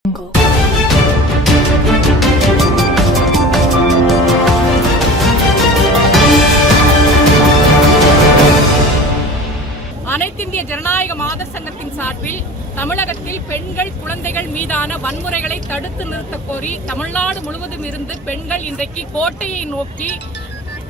அனைத்திந்திய ஜனநாயக மாதர் சங்கத்தின் சார்பில் தமிழகத்தில் பெண்கள் குழந்தைகள் மீதான வன்முறைகளை தடுத்து நிறுத்த கோரி தமிழ்நாடு முழுவதும் இருந்து பெண்கள் இன்றைக்கு கோட்டையை நோக்கி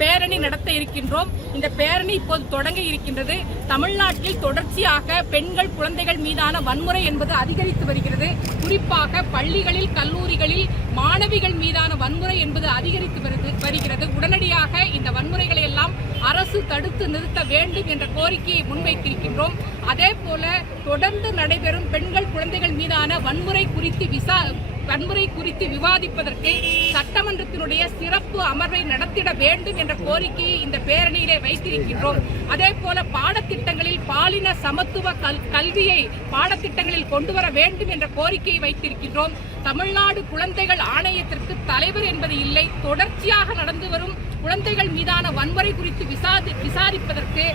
பேரணி நடத்த இருக்கின்றோம். இந்த பேரணி இப்போது தொடங்க இருக்கின்றது. தமிழ்நாட்டில் தொடர்ச்சியாக பெண்கள் குழந்தைகள் மீதான வன்முறை என்பது அதிகரித்து வருகிறது. குறிப்பாக பள்ளிகளில் கல்லூரிகளில் மாணவிகள் மீதான வன்முறை என்பது அதிகரித்து வருகிறது. உடனடியாக இந்த வன்முறைகளை எல்லாம் அரசு தடுத்து நிறுத்த வேண்டும் என்ற கோரிக்கையை முன்வைத்திருக்கின்றோம். அதே போல தொடர்ந்து நடைபெறும் பெண்கள் குழந்தைகள் மீதான வன்முறை குறித்து விவாதிப்பதற்கு சட்டமன்றத்தினுடைய சிறப்பு அமர்வை நடத்திட வேண்டும் என்ற கோரிக்கையை இந்த பேரணியிலே வைத்திருக்கின்றோம். அதே போல பாடத்திட்டங்களில் பாலின சமத்துவ கல்வியை பாடத்திட்டங்களில் கொண்டு வர வேண்டும் என்ற கோரிக்கையை வைத்திருக்கின்றோம். தமிழ்நாடு குழந்தைகள் ஆணையத்திற்கு தலைவர் என்பது இல்லை. தொடர்ச்சியாக நடந்து வரும் குழந்தைகள் மீதான வன்முறை குறித்து விசாரிப்பதற்கு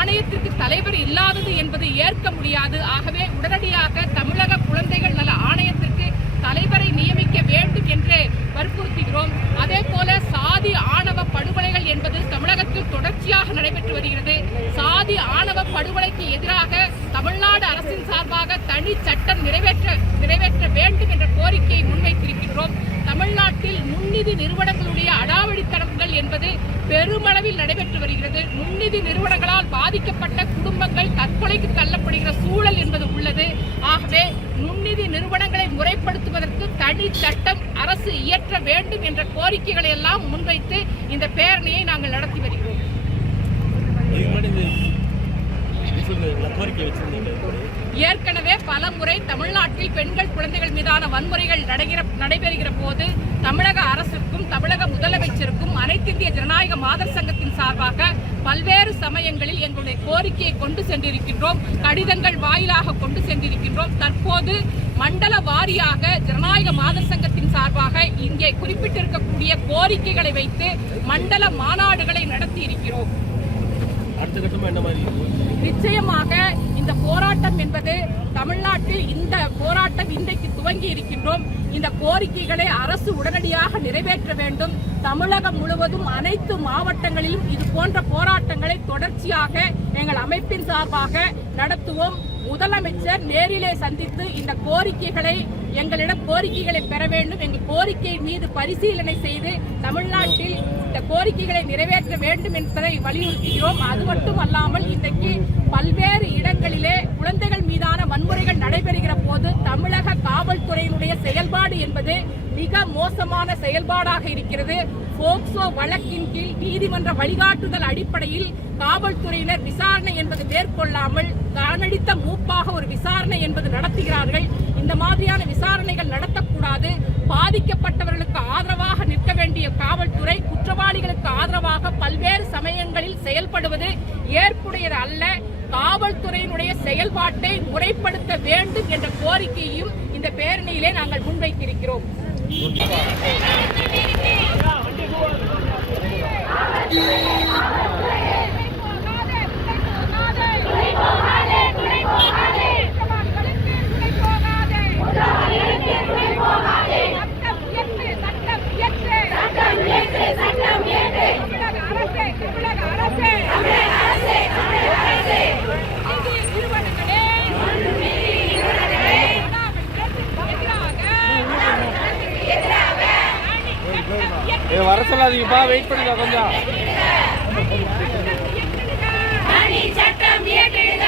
ஆணையத்திற்கு தலைவர் இல்லாதது என்பது ஏற்க முடியாது. ஆகவே உடனடியாக தமிழக குழந்தைகள் நல ஆணையத்திற்கு தலைவரை நியமிக்க வேண்டும் என்று வற்புறுத்துகிறோம். அதே போல சாதி ஆணவ படுகொலைகள் என்பது தமிழகத்தில் தொடர்ச்சியாக நடைபெற்று வருகிறது. சாதி ஆணவ படுகொலைக்கு எதிராக தமிழ்நாடு அரசின் சார்பாக தனி சட்டம் நிறைவேற்ற வேண்டும் என்ற கோரிக்கையை முன்வைத்திருக்கின்றோம். தமிழ்நாட்டில் முன்னிதி நிறுவனங்களுடைய அடாவடித்தனங்கள் என்பது பெருமளவில் நடைபெற்று வருகிறது. முன்னிதி நிறுவனங்களால் பாதிக்கப்பட்ட குடும்பங்கள் தற்கொலைக்கு தள்ளப்படுகிற சூழல் என்பது உள்ளது. ஆகவே முன்னிதி நிறுவனங்களை முறைப்படுத்துவதற்கு தனி சட்டம் அரசு இயற்ற வேண்டும் என்ற கோரிக்கைகளை எல்லாம் முன்வைத்து இந்த பேரணியை நாங்கள் நடத்தி வருகிறோம். ஏற்கனவே பல முறை தமிழ்நாட்டில் பெண்கள் குழந்தைகள் மீதான வன்முறைகள் நடைபெறுகிற போது தமிழக அரசுக்கும் தமிழக முதலமைச்சருக்கும் அனைத்திந்திய ஜனநாயக மாதர் சங்கத்தின் சார்பாக பல்வேறு சமயங்களில் எங்களுடைய கோரிக்கையை கொண்டு சென்றிருக்கின்றோம். கடிதங்கள் வாயிலாக கொண்டு சென்றிருக்கின்றோம். தற்போது மண்டல வாரியாக ஜனநாயக மாதர் சங்கத்தின் சார்பாக இங்கே குறிப்பிட்டிருக்கக்கூடிய கோரிக்கைகளை வைத்து மண்டல மாநாடுகளை நடத்தி இருக்கிறோம். நிச்சயமாக இந்த போராட்டம் என்பது தமிழ்நாட்டில் இந்த போராட்டம் இன்றைக்கு துவங்கி இருக்கின்றோம். இந்த கோரிக்கைகளை அரசு உடனடியாக நிறைவேற்ற வேண்டும். தமிழகம் முழுவதும் அனைத்து மாவட்டங்களிலும் இது போன்ற போராட்டங்களை தொடர்ச்சியாக எங்கள் அமைப்பின் சார்பாக நடத்துவோம். முதலமைச்சர் நேரிலே சந்தித்து இந்த எங்களிடம் கோரிக்கைகளை பெற வேண்டும். எங்கள் கோரிக்கை மீது பரிசீலனை செய்து தமிழ்நாட்டில் இந்த கோரிக்கைகளை நிறைவேற்ற வேண்டும் என்பதை வலியுறுத்துகிறோம். அது மட்டும் அல்லாமல் இன்றைக்கு பல்வேறு இடங்களிலே குழந்தைகள் மீதான வன்முறைகள் நடைபெறுகிற போது தமிழக காவல்துறையினுடைய செயல்பாடு என்பது மிக மோசமான செயல்பாடாக இருக்கிறது. போக்சோ வழக்கின் கீழ் நீதிமன்ற வழிகாட்டுதல் அடிப்படையில் காவல்துறையினர் விசாரணை என்பது மேற்கொள்ளாமல் காணடித்த மூப்பாக ஒரு விசாரணை என்பது நடத்துகிறார்கள். இந்த மாதிரியான விசாரணைகள் நடத்தக்கூடாது. பாதிக்கப்பட்டவர்களுக்கு ஆதரவாக நிற்க வேண்டிய காவல்துறை குற்றவாளிகளுக்கு ஆதரவாக பல்வேறு சமயங்களில் செயல்படுவது ஏற்புடையது அல்ல. காவல்துறையினுடைய செயல்பாட்டை முறைப்படுத்த வேண்டும் என்ற கோரிக்கையையும் இந்த பேரணியிலே நாங்கள் முன்வைத்திருக்கிறோம். வர சொல்லாதீங்கப்பா, வெயிட் பண்ணுங்க கொஞ்சம். சட்டம் இயற்றிடுங்க.